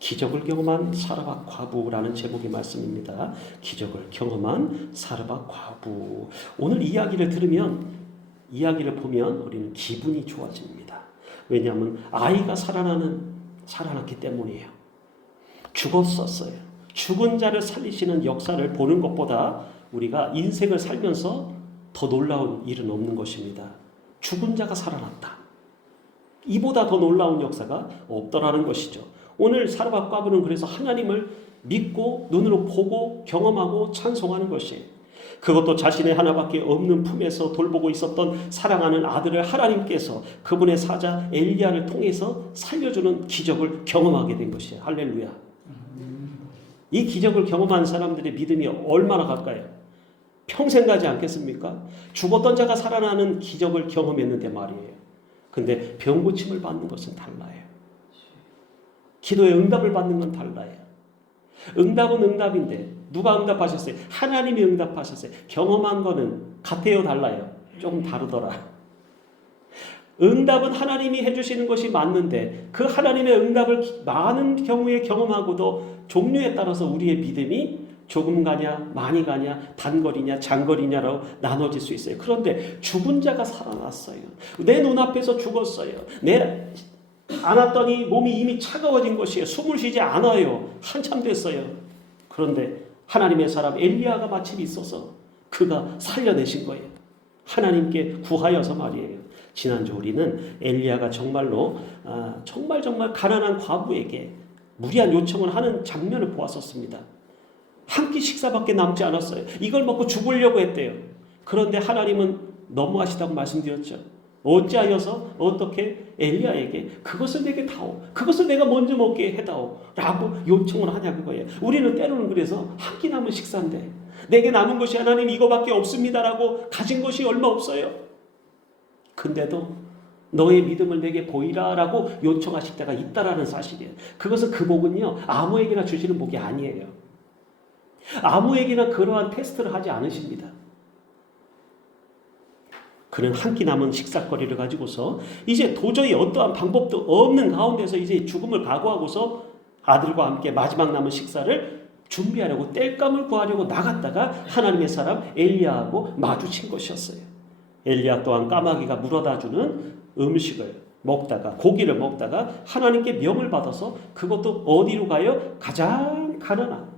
기적을 경험한 사르밧 과부라는 제목의 말씀입니다. 기적을 경험한 사르밧 과부. 오늘 이야기를 들으면, 이야기를 보면 우리는 기분이 좋아집니다. 왜냐하면 아이가 살아났기 때문이에요. 죽었었어요. 죽은 자를 살리시는 역사를 보는 것보다 우리가 인생을 살면서 더 놀라운 일은 없는 것입니다. 죽은 자가 살아났다. 이보다 더 놀라운 역사가 없더라는 것이죠. 오늘 사르밧 과부는 그래서 하나님을 믿고 눈으로 보고 경험하고 찬송하는 것이에요. 그것도 자신의 하나밖에 없는 품에서 돌보고 있었던 사랑하는 아들을 하나님께서 그분의 사자 엘리야를 통해서 살려주는 기적을 경험하게 된 것이에요. 할렐루야. 이 기적을 경험한 사람들의 믿음이 얼마나 갈까요? 평생 가지 않겠습니까? 죽었던 자가 살아나는 기적을 경험했는데 말이에요. 근데 병 고침을 받는 것은 달라요. 기도의 응답을 받는 건 달라요. 응답은 응답인데 누가 응답하셨어요? 하나님이 응답하셨어요. 경험한 거는 같아요, 달라요? 좀 다르더라. 응답은 하나님이 해주시는 것이 맞는데 그 하나님의 응답을 많은 경우에 경험하고도 종류에 따라서 우리의 믿음이 조금 가냐 많이 가냐 단거리냐 장거리냐로 나눠질 수 있어요. 그런데 죽은 자가 살아났어요. 내 눈앞에서 죽었어요. 내 안았더니 몸이 이미 차가워진 것이에요. 숨을 쉬지 않아요. 한참 됐어요. 그런데 하나님의 사람 엘리야가 마침 있어서 그가 살려내신 거예요. 하나님께 구하여서 말이에요. 지난주 우리는 엘리야가 정말로 정말 가난한 과부에게 무리한 요청을 하는 장면을 보았었습니다. 한 끼 식사밖에 남지 않았어요. 이걸 먹고 죽으려고 했대요. 그런데 하나님은 너무하시다고 말씀드렸죠. 어찌하여서 어떻게 엘리야에게 그것을 내게 다오, 그것을 내가 먼저 먹게 해다오 라고 요청을 하냐 그거예요. 우리는 때로는 그래서 한 끼 남은 식사인데 내게 남은 것이 하나님 이거밖에 없습니다라고 가진 것이 얼마 없어요. 근데도 너의 믿음을 내게 보이라 라고 요청하실 때가 있다라는 사실이에요. 그것은 그 복은요 아무에게나 주시는 복이 아니에요. 아무에게나 그러한 테스트를 하지 않으십니다. 그는 한 끼 남은 식사거리를 가지고서 이제 도저히 어떠한 방법도 없는 가운데서 이제 죽음을 각오하고서 아들과 함께 마지막 남은 식사를 준비하려고 땔감을 구하려고 나갔다가 하나님의 사람 엘리야하고 마주친 것이었어요. 엘리야 또한 까마귀가 물어다주는 음식을 먹다가 고기를 먹다가 하나님께 명을 받아서 그것도 어디로 가요? 가장 가난한,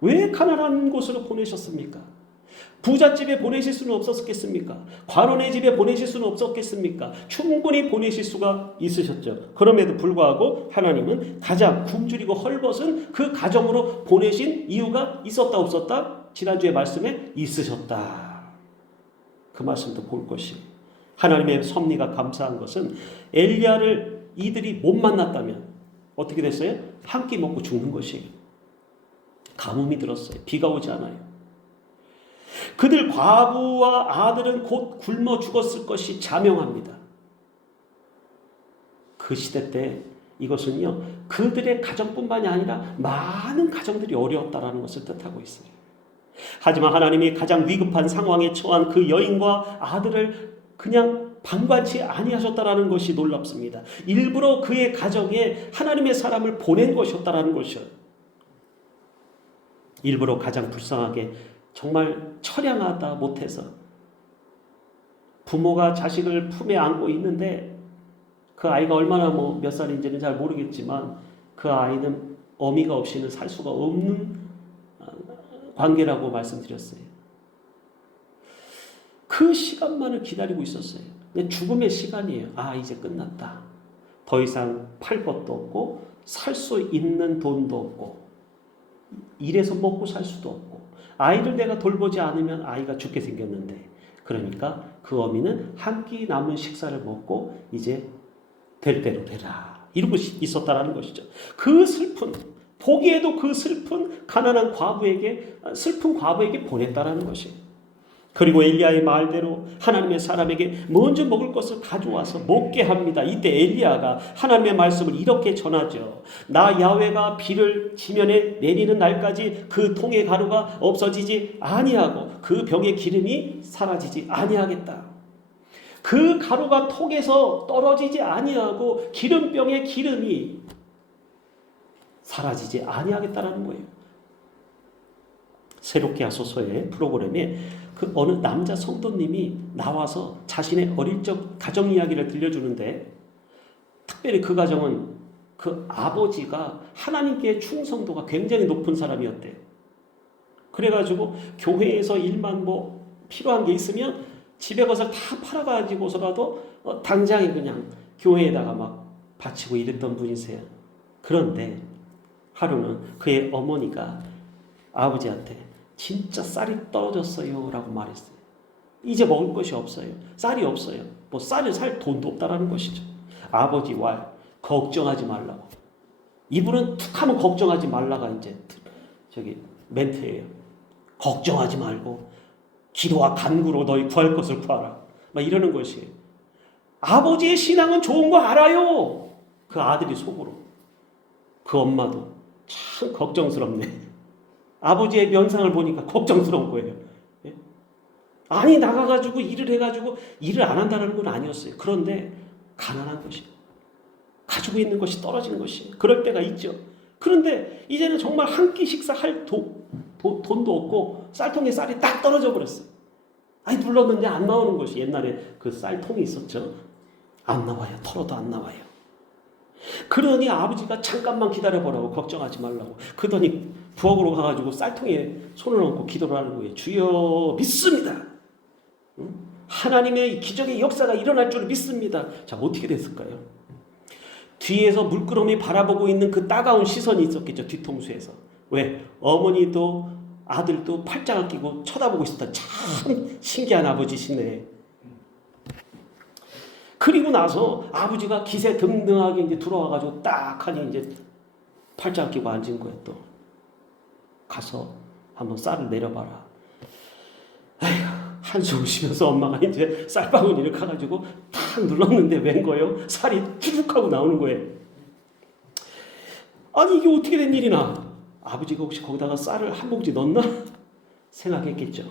왜 가난한 곳으로 보내셨습니까? 부잣집에 보내실 수는 없었겠습니까? 관원의 집에 보내실 수는 없었겠습니까? 충분히 보내실 수가 있으셨죠. 그럼에도 불구하고 하나님은 가장 굶주리고 헐벗은 그 가정으로 보내신 이유가 있었다 없었다? 지난주의 말씀에 있으셨다. 그 말씀도 볼 것이, 하나님의 섭리가 감사한 것은 엘리야를 이들이 못 만났다면 어떻게 됐어요? 한 끼 먹고 죽는 것이에요. 가뭄이 들었어요. 비가 오지 않아요. 그들 과부와 아들은 곧 굶어 죽었을 것이 자명합니다. 그 시대 때 이것은요 그들의 가정뿐만이 아니라 많은 가정들이 어려웠다라는 것을 뜻하고 있어요. 하지만 하나님이 가장 위급한 상황에 처한 그 여인과 아들을 그냥 방관치 아니하셨다라는 것이 놀랍습니다. 일부러 그의 가정에 하나님의 사람을 보낸 것이었다라는 것이요. 일부러 가장 불쌍하게 정말 처량하다 못해서 부모가 자식을 품에 안고 있는데 그 아이가 얼마나 몇 살인지는 잘 모르겠지만 그 아이는 어미가 없이는 살 수가 없는 관계라고 말씀드렸어요. 그 시간만을 기다리고 있었어요. 죽음의 시간이에요. 이제 끝났다. 더 이상 팔 것도 없고 살 수 있는 돈도 없고 일해서 먹고 살 수도 없고 아이를 내가 돌보지 않으면 아이가 죽게 생겼는데, 그러니까 그 어미는 한 끼 남은 식사를 먹고 이제 될 대로 되라 이러고 있었다라는 것이죠. 그 슬픈, 보기에도 그 슬픈 가난한 슬픈 과부에게 보냈다라는 것이에요. 그리고 엘리야의 말대로 하나님의 사람에게 먼저 먹을 것을 가져와서 먹게 합니다. 이때 엘리야가 하나님의 말씀을 이렇게 전하죠. 나 야훼가 비를 지면에 내리는 날까지 그 통의 가루가 없어지지 아니하고 그 병의 기름이 사라지지 아니하겠다. 그 가루가 통에서 떨어지지 아니하고 기름병의 기름이 사라지지 아니하겠다라는 거예요. 새롭게 하소서의 프로그램에 그 어느 남자 성도님이 나와서 자신의 어릴 적 가정 이야기를 들려주는데, 특별히 그 가정은 그 아버지가 하나님께 충성도가 굉장히 높은 사람이었대요. 그래가지고 교회에서 일만 뭐 필요한 게 있으면 집에 것을 다 팔아가지고서라도 당장에 그냥 교회에다가 막 바치고 이랬던 분이세요. 그런데 하루는 그의 어머니가 아버지한테 진짜 쌀이 떨어졌어요 라고 말했어요. 이제 먹을 것이 없어요. 쌀이 없어요. 뭐 쌀을 살 돈도 없다라는 것이죠. 아버지 왈 걱정하지 말라고. 이분은 툭 하면 걱정하지 말라가 이제 저기 멘트예요. 걱정하지 말고 기도와 간구로 너희 구할 것을 구하라. 막 이러는 것이에요. 아버지의 신앙은 좋은 거 알아요. 그 아들이 속으로. 그 엄마도 참 걱정스럽네. 아버지의 면상을 보니까 걱정스러운 거예요. 예? 아니 나가가지고 일을 해가지고 일을 안 한다는 건 아니었어요. 그런데 가난한 것이, 가지고 있는 것이 떨어지는 것이 그럴 때가 있죠. 그런데 이제는 정말 한 끼 식사할 돈도 없고 쌀통에 쌀이 딱 떨어져 버렸어요. 아니 눌렀는데 안 나오는 것이, 옛날에 그 쌀통이 있었죠. 안 나와요. 털어도 안 나와요. 그러니 아버지가 잠깐만 기다려보라고, 걱정하지 말라고. 그러더니 부엌으로 가가지고 쌀통에 손을 얹고 기도를 하는 거예요. 주여 믿습니다. 하나님의 기적의 역사가 일어날 줄 믿습니다. 자, 어떻게 됐을까요? 뒤에서 물끄러미 바라보고 있는 그 따가운 시선이 있었겠죠. 뒤통수에서. 왜? 어머니도 아들도 팔짱을 끼고 쳐다보고 있었다. 참 신기한 아버지시네. 그리고 나서 아버지가 기세 등등하게 이제 들어와가지고 딱 하니 이제 팔짱을 끼고 앉은 거예요. 또 가서 한번 쌀을 내려봐라. 아이고, 한숨 쉬면서 엄마가 이제 쌀바구니를 가가지고 탁 눌렀는데 웬 거예요? 쌀이 쭈룩 하고 나오는 거예요. 아니 이게 어떻게 된 일이나? 아버지가 혹시 거기다가 쌀을 한 봉지 넣었나? 생각했겠죠.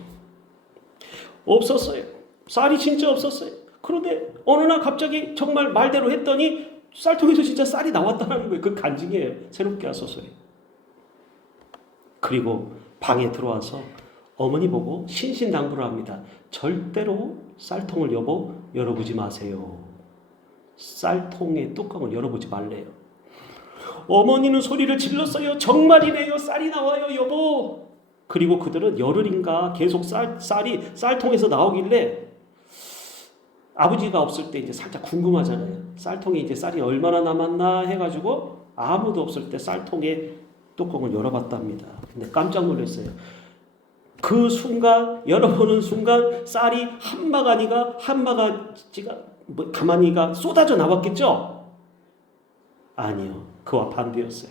없었어요. 쌀이 진짜 없었어요. 그런데 어느 날 갑자기 정말 말대로 했더니 쌀통에서 진짜 쌀이 나왔다는 거예요. 그 간증이에요. 새롭게 하소서에. 그리고 방에 들어와서 어머니 보고 신신당부를 합니다. 절대로 쌀통을 여보 열어보지 마세요. 쌀통의 뚜껑을 열어보지 말래요. 어머니는 소리를 질렀어요. 정말이네요. 쌀이 나와요 여보. 그리고 그들은 열흘인가 계속 쌀이 쌀통에서 나오길래 아버지가 없을 때 이제 살짝 궁금하잖아요. 쌀통에 이제 쌀이 얼마나 남았나 해가지고 아무도 없을 때 쌀통의 뚜껑을 열어봤답니다. 근데 깜짝 놀랐어요. 그 순간, 열어보는 순간 쌀이 한 바가지가 가만히가 쏟아져 나왔겠죠? 아니요. 그와 반대였어요.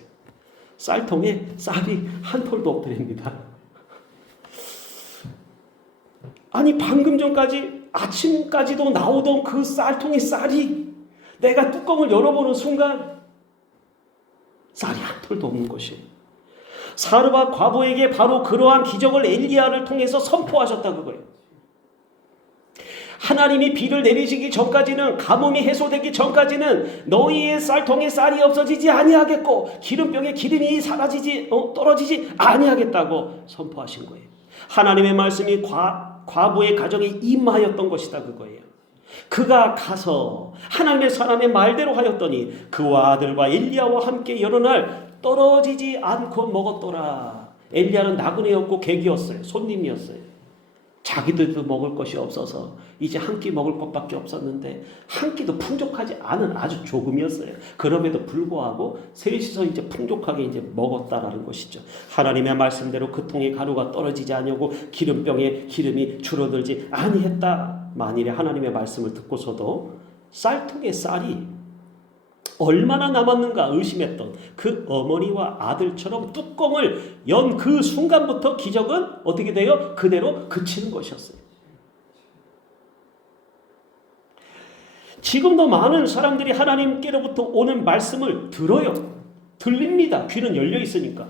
쌀통에 쌀이 한 톨도 없더랍니다. 아니 방금 전까지 아침까지도 나오던 그 쌀통의 쌀이 내가 뚜껑을 열어보는 순간 쌀이 한 톨도 없는 것이에요. 사르밧 과부에게 바로 그러한 기적을 엘리야를 통해서 선포하셨다 그거예요. 하나님이 비를 내리시기 전까지는, 가뭄이 해소되기 전까지는 너희의 쌀통에 쌀이 없어지지 아니하겠고 기름병에 기름이 떨어지지 아니하겠다고 선포하신 거예요. 하나님의 말씀이 과부의 가정에 임하였던 것이다 그거예요. 그가 가서 하나님의 사람의 말대로 하였더니 그와 아들과 엘리야와 함께 여러 날 떨어지지 않고 먹었더라. 엘리야는 나그네였고 객이었어요. 손님이었어요. 자기들도 먹을 것이 없어서 이제 한 끼 먹을 것밖에 없었는데 한 끼도 풍족하지 않은 아주 조금이었어요. 그럼에도 불구하고 셋이서 이제 풍족하게 이제 먹었다라는 것이죠. 하나님의 말씀대로 그 통에 가루가 떨어지지 아니하고 기름병에 기름이 줄어들지 아니했다. 만일에 하나님의 말씀을 듣고서도 쌀통에 쌀이 얼마나 남았는가 의심했던 그 어머니와 아들처럼 뚜껑을 연 그 순간부터 기적은 어떻게 돼요? 그대로 그치는 것이었어요. 지금도 많은 사람들이 하나님께로부터 오는 말씀을 들어요. 들립니다. 귀는 열려 있으니까.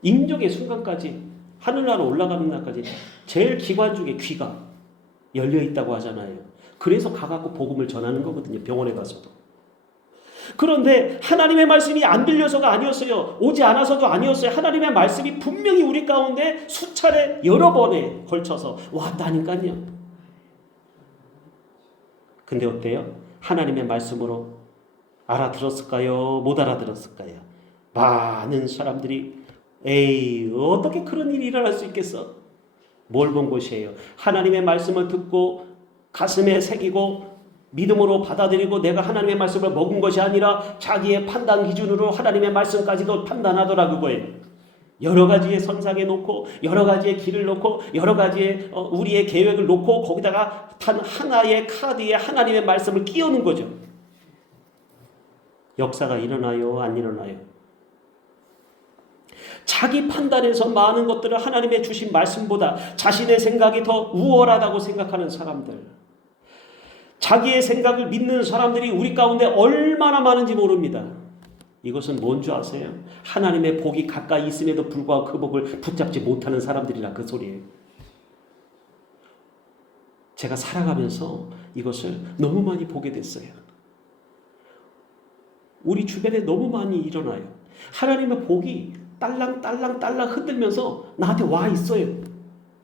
임종의 순간까지, 하늘나라 올라가는 날까지 제일 기관 중에 귀가 열려 있다고 하잖아요. 그래서 가갖고 복음을 전하는 거거든요. 병원에 가서도. 그런데 하나님의 말씀이 안 들려서가 아니었어요. 오지 않아서도 아니었어요. 하나님의 말씀이 분명히 우리 가운데 수차례 여러 번에 걸쳐서 왔다니까요. 근데 어때요? 하나님의 말씀으로 알아들었을까요? 못 알아들었을까요? 많은 사람들이 에이 어떻게 그런 일이 일어날 수 있겠어? 뭘 본 것이에요? 하나님의 말씀을 듣고 가슴에 새기고 믿음으로 받아들이고 내가 하나님의 말씀을 먹은 것이 아니라 자기의 판단 기준으로 하나님의 말씀까지도 판단하더라 그거예요. 여러 가지의 선상에 놓고 여러 가지의 길을 놓고 여러 가지의 우리의 계획을 놓고 거기다가 단 하나의 카드에 하나님의 말씀을 끼우는 거죠. 역사가 일어나요? 안 일어나요? 자기 판단에서 많은 것들을 하나님의 주신 말씀보다 자신의 생각이 더 우월하다고 생각하는 사람들, 자기의 생각을 믿는 사람들이 우리 가운데 얼마나 많은지 모릅니다. 이것은 뭔지 아세요? 하나님의 복이 가까이 있음에도 불구하고 그 복을 붙잡지 못하는 사람들이라 그 소리예요. 제가 살아가면서 이것을 너무 많이 보게 됐어요. 우리 주변에 너무 많이 일어나요. 하나님의 복이 딸랑딸랑딸랑 흔들면서 나한테 와 있어요.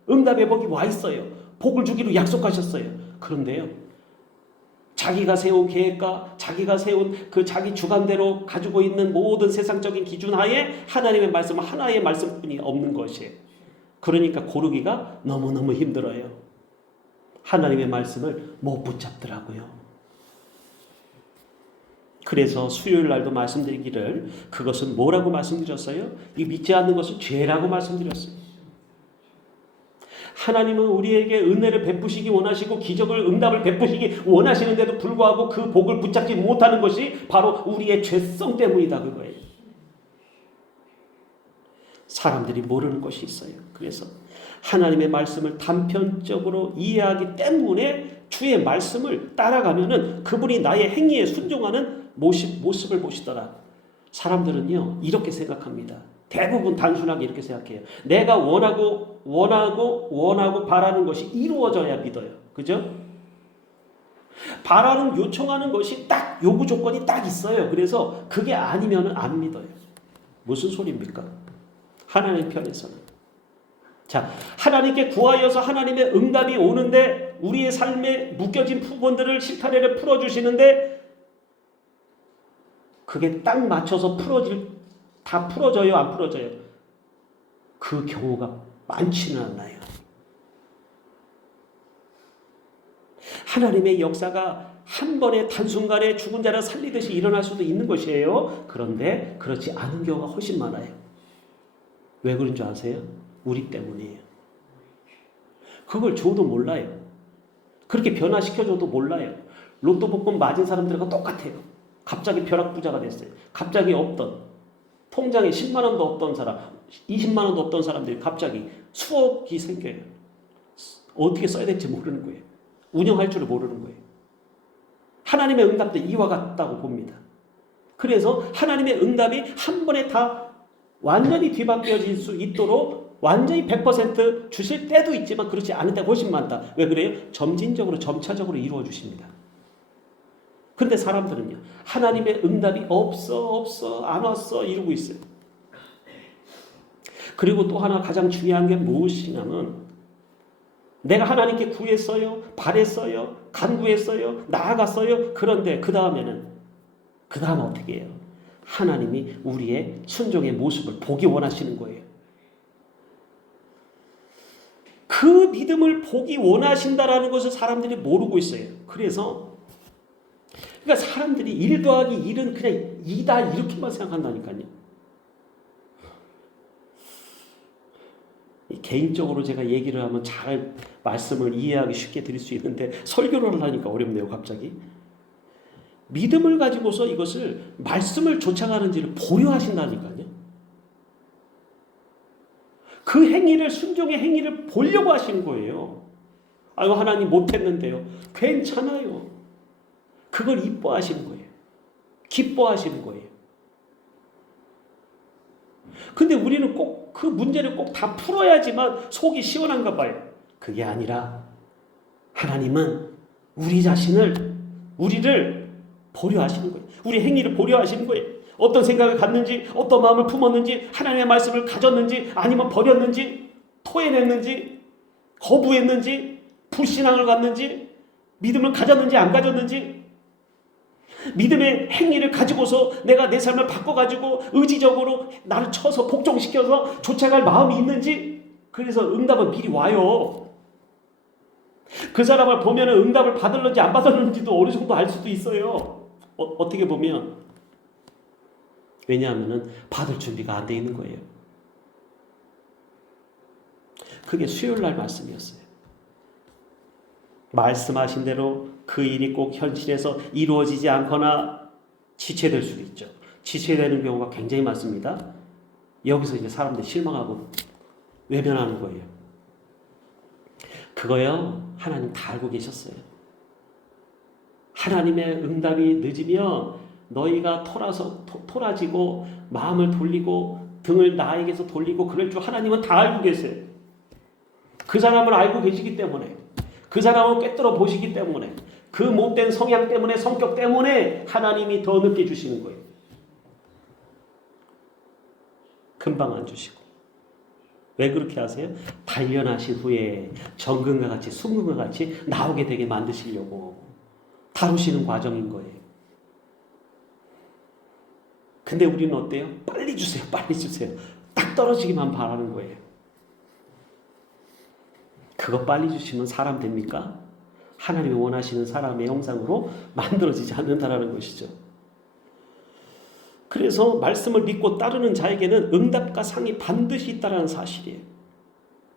응답의 복이 와 있어요. 복을 주기로 약속하셨어요. 그런데요, 자기가 세운 계획과 자기가 세운 그 자기 주관대로 가지고 있는 모든 세상적인 기준 하에 하나님의 말씀 하나의 말씀뿐이 없는 것이에요. 그러니까 고르기가 너무너무 힘들어요. 하나님의 말씀을 못 붙잡더라고요. 그래서 수요일 날도 말씀드리기를 그것은 뭐라고 말씀드렸어요? 이 믿지 않는 것은 죄라고 말씀드렸어요. 하나님은 우리에게 은혜를 베푸시기 원하시고 기적을 응답을 베푸시기 원하시는데도 불구하고 그 복을 붙잡지 못하는 것이 바로 우리의 죄성 때문이다 그거예요. 사람들이 모르는 것이 있어요. 그래서 하나님의 말씀을 단편적으로 이해하기 때문에 주의 말씀을 따라가면은 그분이 나의 행위에 순종하는 모습을 보시더라. 사람들은요 이렇게 생각합니다. 대부분 단순하게 이렇게 생각해요. 내가 원하고 바라는 것이 이루어져야 믿어요. 그죠? 바라는 요청하는 것이 딱 요구 조건이 딱 있어요. 그래서 그게 아니면 안 믿어요. 무슨 소리입니까? 하나님 편에서는. 자, 하나님께 구하여서 하나님의 응답이 오는데 우리의 삶에 묶여진 부분들을 실타래를 풀어주시는데 그게 딱 맞춰서 다 풀어져요? 안 풀어져요? 그 경우가 많지는 않아요. 하나님의 역사가 한 번에 단순간에 죽은 자를 살리듯이 일어날 수도 있는 것이에요. 그런데 그렇지 않은 경우가 훨씬 많아요. 왜 그런 줄 아세요? 우리 때문이에요. 그걸 줘도 몰라요. 그렇게 변화시켜줘도 몰라요. 로또 복권 맞은 사람들과 똑같아요. 갑자기 벼락부자가 됐어요. 갑자기 없던 통장에 10만 원도 없던 사람, 20만 원도 없던 사람들이 갑자기 수억이 생겨요. 어떻게 써야 될지 모르는 거예요. 운영할 줄을 모르는 거예요. 하나님의 응답도 이와 같다고 봅니다. 그래서 하나님의 응답이 한 번에 다 완전히 뒤바뀌어질 수 있도록 완전히 100% 주실 때도 있지만 그렇지 않은 때가 훨씬 많다. 왜 그래요? 점진적으로 점차적으로 이루어 주십니다. 그런데 사람들은요 하나님의 응답이 없어 안 왔어 이러고 있어요. 그리고 또 하나 가장 중요한 게 무엇이냐면 내가 하나님께 구했어요, 바랬어요, 간구했어요, 나아갔어요. 그런데 그 다음 어떻게 해요? 하나님이 우리의 순종의 모습을 보기 원하시는 거예요. 그 믿음을 보기 원하신다라는 것을 사람들이 모르고 있어요. 그러니까 사람들이 1 더하기 1은 그냥 2다 이렇게만 생각한다니까요. 개인적으로 제가 얘기를 하면 잘 말씀을 이해하기 쉽게 드릴 수 있는데 설교를 하니까 어렵네요 갑자기. 믿음을 가지고서 이것을 말씀을 쫓아가는지를 보려 하신다니까요. 그 행위를 순종의 행위를 보려고 하시는 거예요. 아유 하나님 못했는데요. 괜찮아요. 그걸 이뻐하시는 거예요. 기뻐하시는 거예요. 근데 우리는 꼭 그 문제를 꼭 다 풀어야지만 속이 시원한가 봐요. 그게 아니라 하나님은 우리를 보려 하시는 거예요. 우리 행위를 보려 하시는 거예요. 어떤 생각을 갖는지, 어떤 마음을 품었는지, 하나님의 말씀을 가졌는지, 아니면 버렸는지, 토해냈는지, 거부했는지, 불신앙을 갖는지, 믿음을 가졌는지 안 가졌는지, 믿음의 행위를 가지고서 내가 내 삶을 바꿔가지고 의지적으로 나를 쳐서 복종시켜서 쫓아갈 마음이 있는지, 그래서 응답은 미리 와요. 그 사람을 보면 응답을 받을는지 안 받았는지도 어느 정도 알 수도 있어요. 어떻게 보면. 왜냐하면 받을 준비가 안 돼 있는 거예요. 그게 수요일날 말씀이었어요. 말씀하신 대로 그 일이 꼭 현실에서 이루어지지 않거나 지체될 수도 있죠. 지체되는 경우가 굉장히 많습니다. 여기서 이제 사람들이 실망하고 외면하는 거예요. 그거요, 하나님 다 알고 계셨어요. 하나님의 응답이 늦으면 너희가 토라지고 마음을 돌리고 등을 나에게서 돌리고 그럴 줄 하나님은 다 알고 계세요. 그 사람을 알고 계시기 때문에, 그 사람을 꿰뚫어 보시기 때문에, 그 못된 성향 때문에, 성격 때문에 하나님이 더 늦게 주시는 거예요. 금방 안 주시고. 왜 그렇게 하세요? 단련하신 후에 정금과 같이 순금과 같이 나오게 되게 만드시려고 다루시는 과정인 거예요. 근데 우리는 어때요? 빨리 주세요, 빨리 주세요. 딱 떨어지기만 바라는 거예요. 그거 빨리 주시면 사람 됩니까? 하나님이 원하시는 사람의 형상으로 만들어지지 않는다라는 것이죠. 그래서 말씀을 믿고 따르는 자에게는 응답과 상이 반드시 있다는 사실이에요.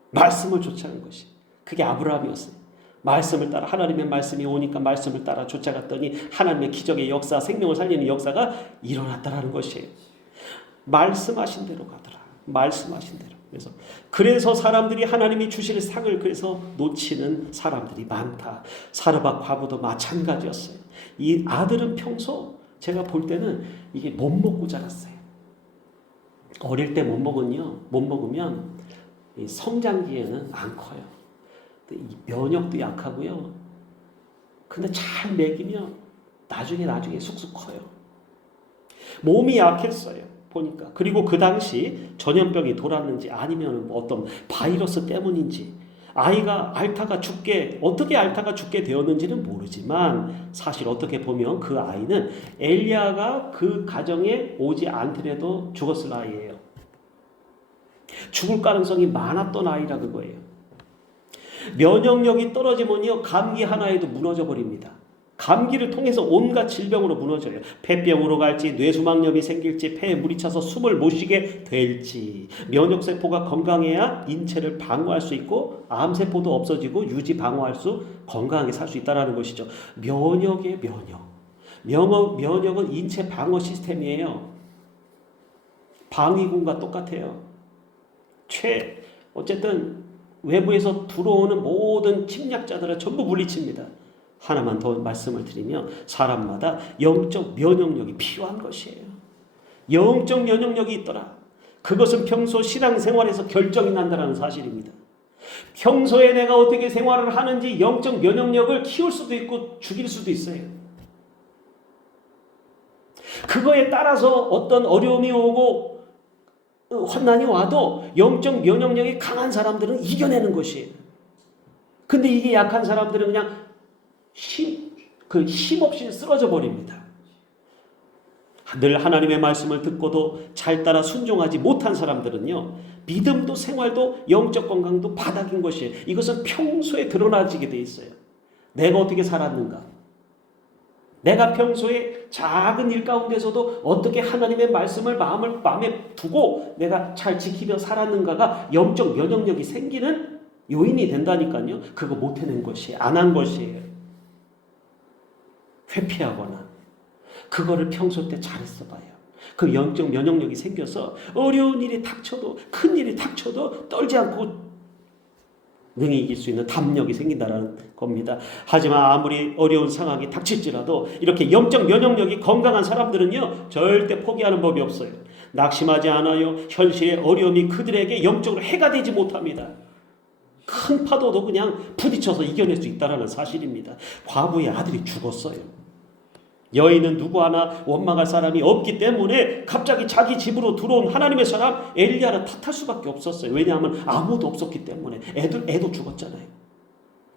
말씀을 쫓아가는 것이. 그게 아브라함이었어요. 말씀을 따라, 하나님의 말씀이 오니까 말씀을 따라 쫓아갔더니 하나님의 기적의 역사, 생명을 살리는 역사가 일어났다라는 것이에요. 말씀하신 대로 가더라. 말씀하신 대로. 그래서 사람들이 하나님이 주실 상을 그래서 놓치는 사람들이 많다. 사르밧 과부도 마찬가지였어요. 이 아들은 평소 제가 볼 때는 이게 못 먹고 자랐어요. 어릴 때 못 먹으면 성장기에는 안 커요. 면역도 약하고요. 근데 잘 먹이면 나중에 쑥쑥 커요. 몸이 약했어요. 보니까. 그리고 그 당시 전염병이 돌았는지 아니면 어떤 바이러스 때문인지 아이가 어떻게 앓다가 죽게 되었는지는 모르지만 사실 어떻게 보면 그 아이는 엘리야가 그 가정에 오지 않더라도 죽었을 아이예요. 죽을 가능성이 많았던 아이라 그거예요. 면역력이 떨어지면요, 감기 하나에도 무너져 버립니다. 감기를 통해서 온갖 질병으로 무너져요. 폐병으로 갈지, 뇌수막염이 생길지, 폐에 물이 차서 숨을 못 쉬게 될지. 면역세포가 건강해야 인체를 방어할 수 있고 암세포도 없어지고 유지 방어할 수, 건강하게 살 수 있다는 것이죠. 면역의 면역은 인체 방어 시스템이에요. 방위군과 똑같아요. 어쨌든 외부에서 들어오는 모든 침략자들을 전부 물리칩니다. 하나만 더 말씀을 드리면 사람마다 영적 면역력이 필요한 것이에요. 영적 면역력이 있더라. 그것은 평소 신앙생활에서 결정이 난다는 사실입니다. 평소에 내가 어떻게 생활을 하는지 영적 면역력을 키울 수도 있고 죽일 수도 있어요. 그거에 따라서 어떤 어려움이 오고 환난이 와도 영적 면역력이 강한 사람들은 이겨내는 것이에요. 근데 이게 약한 사람들은 그냥 힘없이 쓰러져 버립니다. 늘 하나님의 말씀을 듣고도 잘 따라 순종하지 못한 사람들은요, 믿음도 생활도 영적 건강도 바닥인 것이에요. 이것은 평소에 드러나지게 돼 있어요. 내가 어떻게 살았는가? 내가 평소에 작은 일 가운데서도 어떻게 하나님의 말씀을 마음에 두고 내가 잘 지키며 살았는가가 영적 면역력이 생기는 요인이 된다니까요. 그거 못 해낸 것이에요. 안 한 것이에요. 회피하거나 그거를 평소 때 잘했어 봐요. 그 영적 면역력이 생겨서 어려운 일이 닥쳐도, 큰 일이 닥쳐도 떨지 않고 능히 이길 수 있는 담력이 생긴다는 겁니다. 하지만 아무리 어려운 상황이 닥칠지라도 이렇게 영적 면역력이 건강한 사람들은요, 절대 포기하는 법이 없어요. 낙심하지 않아요. 현실의 어려움이 그들에게 영적으로 해가 되지 못합니다. 큰 파도도 그냥 부딪혀서 이겨낼 수 있다는 사실입니다. 과부의 아들이 죽었어요. 여인은 누구 하나 원망할 사람이 없기 때문에 갑자기 자기 집으로 들어온 하나님의 사람 엘리야를 탓할 수밖에 없었어요. 왜냐하면 아무도 없었기 때문에. 애도 죽었잖아요.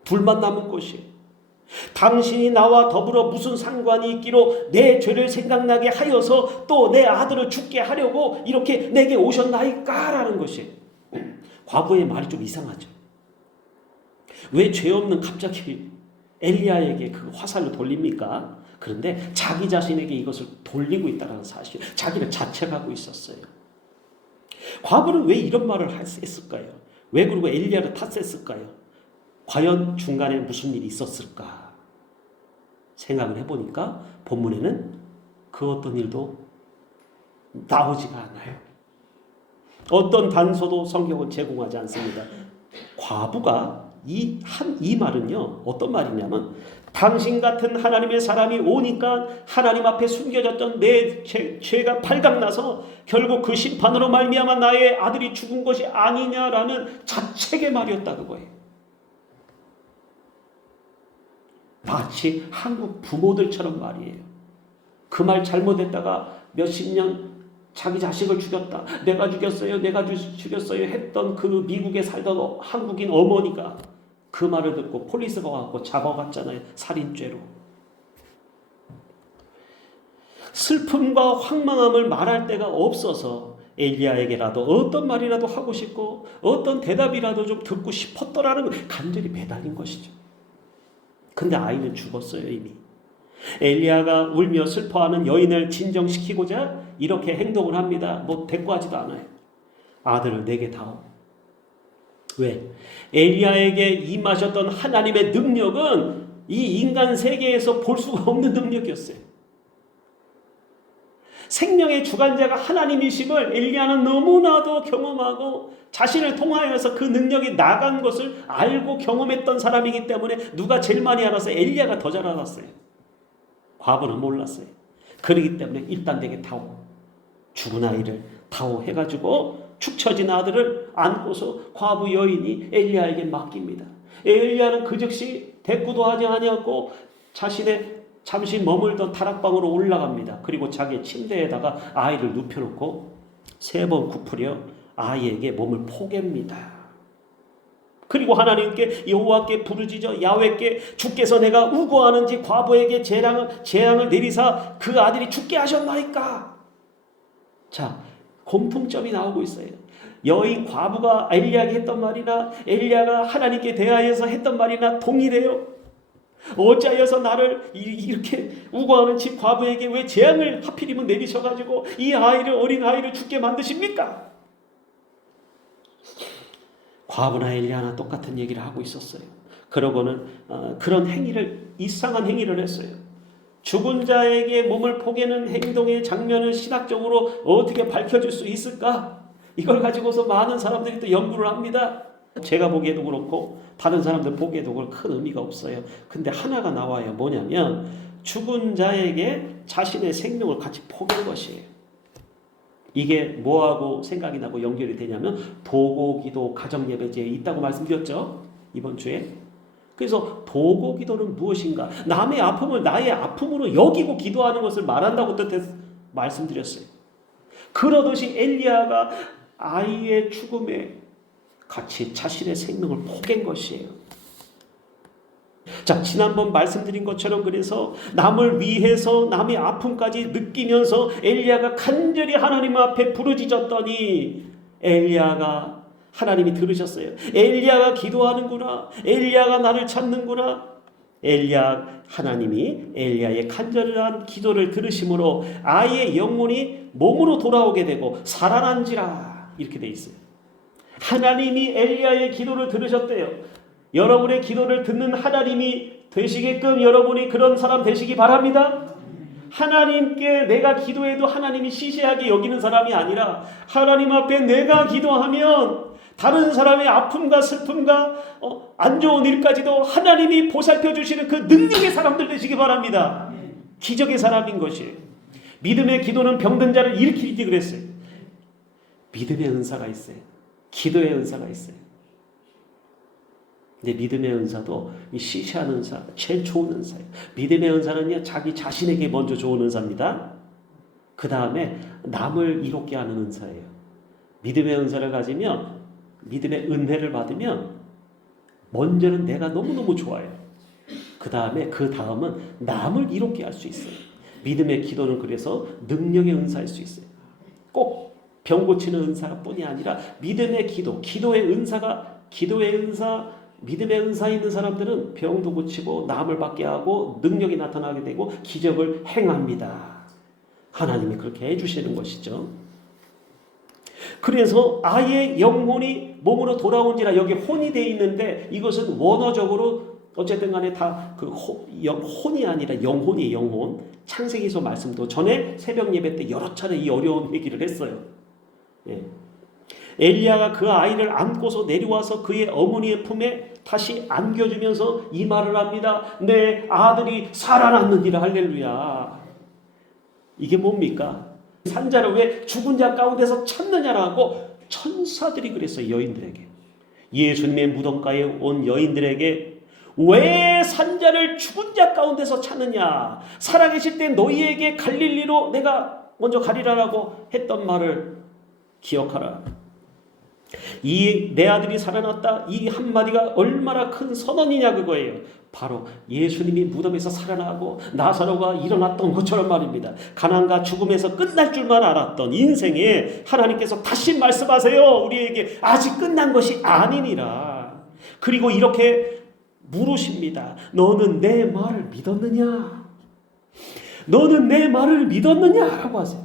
둘만 남은 것이. 당신이 나와 더불어 무슨 상관이 있기로 내 죄를 생각나게 하여서 또 내 아들을 죽게 하려고 이렇게 내게 오셨나이까? 라는 것이. 과부의 말이 좀 이상하죠. 왜 죄 없는 갑자기 엘리야에게 그 화살을 돌립니까? 그런데 자기 자신에게 이것을 돌리고 있다는 사실, 자기를 자책하고 있었어요. 과부는 왜 이런 말을 했을까요? 왜 그리고 엘리야를 탓했을까요? 과연 중간에 무슨 일이 있었을까? 생각을 해보니까 본문에는 그 어떤 일도 나오지가 않아요. 어떤 단서도 성경은 제공하지 않습니다. 과부가 이 말은요, 어떤 말이냐면, 당신 같은 하나님의 사람이 오니까 하나님 앞에 숨겨졌던 내 죄가 발각나서 결국 그 심판으로 말미암아 나의 아들이 죽은 것이 아니냐라는 자책의 말이었다 그거예요. 마치 한국 부모들처럼 말이에요. 그 말 잘못했다가 몇십 년 자기 자식을 죽였다. 내가 죽였어요. 내가 죽였어요. 했던 그 미국에 살던 한국인 어머니가 그 말을 듣고 폴리스가 와서 잡아갔잖아요. 살인죄로. 슬픔과 황망함을 말할 데가 없어서 엘리야에게라도 어떤 말이라도 하고 싶고 어떤 대답이라도 좀 듣고 싶었더라는 간절히 매달린 것이죠. 근데 아이는 죽었어요, 이미. 엘리야가 울며 슬퍼하는 여인을 진정시키고자 이렇게 행동을 합니다. 뭐 대꾸하지도 않아요. 아들을 내게 다오. 왜? 엘리야에게 임하셨던 하나님의 능력은 이 인간 세계에서 볼 수가 없는 능력이었어요. 생명의 주관자가 하나님이심을 엘리야는 너무나도 경험하고 자신을 통하여서 그 능력이 나간 것을 알고 경험했던 사람이기 때문에 누가 제일 많이 알아서 엘리야가 더 잘 알았어요. 과부는 몰랐어요. 그렇기 때문에 일단 내게 다오. 죽은 아이를 다오 해가지고 축 처진 아들을 안고서 과부 여인이 엘리야에게 맡깁니다. 엘리야는 그 즉시 대꾸도 하지 아니하고 자신의 잠시 머물던 다락방으로 올라갑니다. 그리고 자기 침대에다가 아이를 눕혀놓고 3번 굽으려 아이에게 몸을 포갭니다. 그리고 하나님께 여호와께 부르짖어 야훼께 주께서 내가 우고하는지 과부에게 재앙을 내리사 그 아들이 죽게 하셨나이까. 자, 공통점이 나오고 있어요. 여인 과부가 엘리야에게 했던 말이나 엘리야가 하나님께 대하여서 했던 말이나 동일해요. 어찌하여서 나를 이렇게 우고하는 집 과부에게 왜 재앙을 하필이면 내리셔가지고 이 아이를, 어린 아이를 죽게 만드십니까? 과부나 엘리야나 똑같은 얘기를 하고 있었어요. 그러고는 그런 행위를, 이상한 행위를 했어요. 죽은 자에게 몸을 포개는 행동의 장면을 신학적으로 어떻게 밝혀줄 수 있을까? 이걸 가지고서 많은 사람들이 또 연구를 합니다. 제가 보기에도 그렇고 다른 사람들 보기에도 큰 의미가 없어요. 근데 하나가 나와요. 뭐냐면 죽은 자에게 자신의 생명을 같이 포기한 것이에요. 이게 뭐하고 생각이 나고 연결이 되냐면 도고기도 가정예배제에 있다고 말씀드렸죠, 이번 주에. 그래서 도고기도는 무엇인가? 남의 아픔을 나의 아픔으로 여기고 기도하는 것을 말한다고 말씀드렸어요. 그러듯이 엘리야가 아이의 죽음에 같이 자신의 생명을 포갠 것이에요. 자, 지난번 말씀드린 것처럼 그래서 남을 위해서 남의 아픔까지 느끼면서 엘리야가 간절히 하나님 앞에 부르짖었더니 엘리야가 하나님이 들으셨어요. 엘리야가 기도하는구나. 엘리야가 나를 찾는구나. 하나님이 엘리야의 간절한 기도를 들으심으로 아이의 영혼이 몸으로 돌아오게 되고 살아난지라 이렇게 돼 있어요. 하나님이 엘리야의 기도를 들으셨대요. 여러분의 기도를 듣는 하나님이 되시게끔 여러분이 그런 사람 되시기 바랍니다. 하나님께 내가 기도해도 하나님이 시시하게 여기는 사람이 아니라 하나님 앞에 내가 기도하면 다른 사람의 아픔과 슬픔과 안 좋은 일까지도 하나님이 보살펴 주시는 그 능력의 사람들 되시기 바랍니다. 기적의 사람인 것이에요. 믿음의 기도는 병든 자를 일으키지 그랬어요. 믿음의 은사가 있어요. 기도의 은사가 있어요. 근데 믿음의 은사도 이 시시한 은사, 제일 좋은 은사예요. 믿음의 은사는요, 자기 자신에게 먼저 좋은 은사입니다. 그 다음에 남을 이롭게 하는 은사예요. 믿음의 은사를 가지면, 믿음의 은혜를 받으면 먼저는 내가 너무너무 좋아요. 그 다음은 남을 이롭게 할 수 있어요. 믿음의 기도는 그래서 능력의 은사일 수 있어요. 꼭 병 고치는 은사가 뿐이 아니라 믿음의 기도, 기도의 은사, 믿음의 은사 있는 사람들은 병도 고치고 남을 받게 하고 능력이 나타나게 되고 기적을 행합니다. 하나님이 그렇게 해주시는 것이죠. 그래서 아예 영혼이 몸으로 돌아온지라, 여기 혼이 되어 있는데 이것은 원어적으로 어쨌든 간에 다 그 혼이 아니라 영혼이에요. 영혼. 창세기서 말씀도 전에 새벽 예배 때 여러 차례 이 어려운 얘기를 했어요. 예. 엘리야가 그 아이를 안고서 내려와서 그의 어머니의 품에 다시 안겨주면서 이 말을 합니다. 내 아들이 살아났느니라. 할렐루야. 이게 뭡니까? 산자를 왜 죽은 자 가운데서 찾느냐라고 천사들이 그랬어요. 여인들에게. 예수님의 무덤가에 온 여인들에게 왜 산자를 죽은 자 가운데서 찾느냐, 살아계실 때 너희에게 갈릴리로 내가 먼저 가리라라고 했던 말을 기억하라. 이 내 아들이 살아났다, 이 한마디가 얼마나 큰 선언이냐 그거예요. 바로 예수님이 무덤에서 살아나고 나사로가 일어났던 것처럼 말입니다. 가난과 죽음에서 끝날 줄만 알았던 인생에 하나님께서 다시 말씀하세요. 우리에게 아직 끝난 것이 아니니라. 그리고 이렇게 물으십니다. 너는 내 말을 믿었느냐? 너는 내 말을 믿었느냐? 라고 하세요.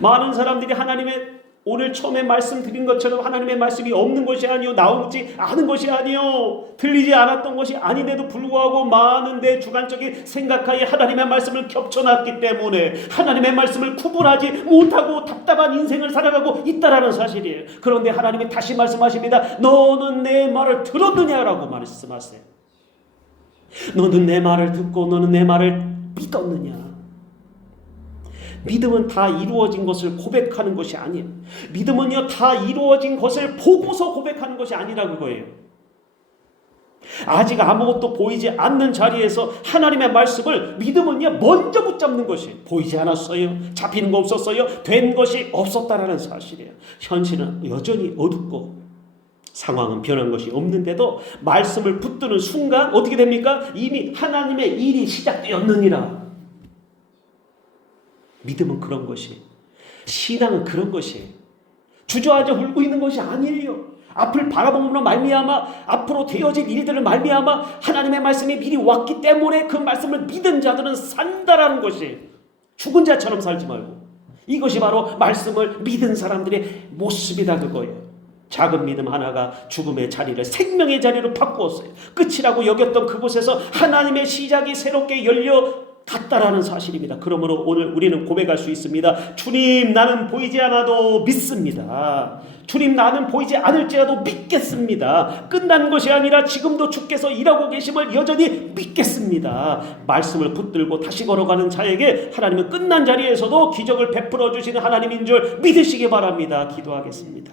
많은 사람들이 하나님의, 오늘 처음에 말씀드린 것처럼 하나님의 말씀이 없는 것이 아니요, 나오지 않은 것이 아니요, 들리지 않았던 것이 아닌데도 불구하고 많은 내 주관적인 생각하에 하나님의 말씀을 겹쳐놨기 때문에 하나님의 말씀을 구분하지 못하고 답답한 인생을 살아가고 있다라는 사실이에요. 그런데 하나님이 다시 말씀하십니다. 너는 내 말을 들었느냐라고 말씀하세요. 너는 내 말을 듣고 너는 내 말을 믿었느냐? 믿음은 다 이루어진 것을 고백하는 것이 아니에요. 믿음은요, 다 이루어진 것을 보고서 고백하는 것이 아니라 그거예요. 아직 아무것도 보이지 않는 자리에서 하나님의 말씀을, 믿음은요, 먼저 붙잡는 것이, 보이지 않았어요, 잡히는 거 없었어요, 된 것이 없었다라는 사실이에요. 현실은 여전히 어둡고 상황은 변한 것이 없는데도 말씀을 붙드는 순간 어떻게 됩니까? 이미 하나님의 일이 시작되었느니라. 믿음은 그런 것이, 신앙은 그런 것이 주저앉아 울고 있는 것이 아니에요. 앞을 바라봄으로 말미암아 앞으로 되어질 일들을 말미암아 하나님의 말씀이 미리 왔기 때문에 그 말씀을 믿은 자들은 산다라는 것이, 죽은 자처럼 살지 말고, 이것이 바로 말씀을 믿은 사람들의 모습이다 그거예요. 작은 믿음 하나가 죽음의 자리를 생명의 자리로 바꾸었어요. 끝이라고 여겼던 그곳에서 하나님의 시작이 새롭게 열려 갔다라는 사실입니다. 그러므로 오늘 우리는 고백할 수 있습니다. 주님, 나는 보이지 않아도 믿습니다. 주님, 나는 보이지 않을지라도 믿겠습니다. 끝난 것이 아니라 지금도 주께서 일하고 계심을 여전히 믿겠습니다. 말씀을 붙들고 다시 걸어가는 자에게 하나님은 끝난 자리에서도 기적을 베풀어 주시는 하나님인 줄 믿으시기 바랍니다. 기도하겠습니다.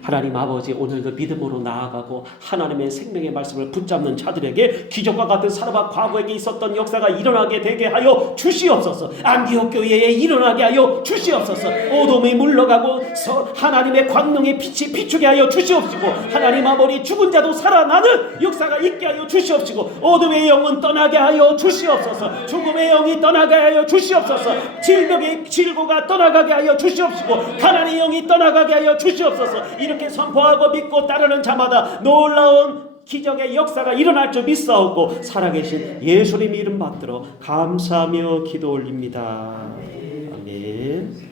하나님 아버지, 오늘도 믿음으로 나아가고 하나님의 생명의 말씀을 붙잡는 자들에게 기적과 같은 사람과 과거에게 있었던 역사가 일어나게 되게 하여 주시옵소서. 안디옥 교회에 일어나게 하여 주시옵소서. 어둠이 물러가고 하나님의 광명의 빛이 비추게 하여 주시옵시고, 하나님 아버지, 죽은 자도 살아나는 역사가 있게 하여 주시옵시고, 어둠의 영은 떠나게 하여 주시옵소서. 죽음의 영이 떠나게 하여 주시옵소서. 질병의 질고가 떠나가게 하여 주시옵시고, 가난의 영이 떠나가게 하여 주시옵소서. 이렇게 선포하고 믿고 따르는 자마다 놀라운 기적의 역사가 일어날 줄 믿사옵고, 살아계신 예수님 이름 받들어 감사하며 기도 올립니다. 아멘.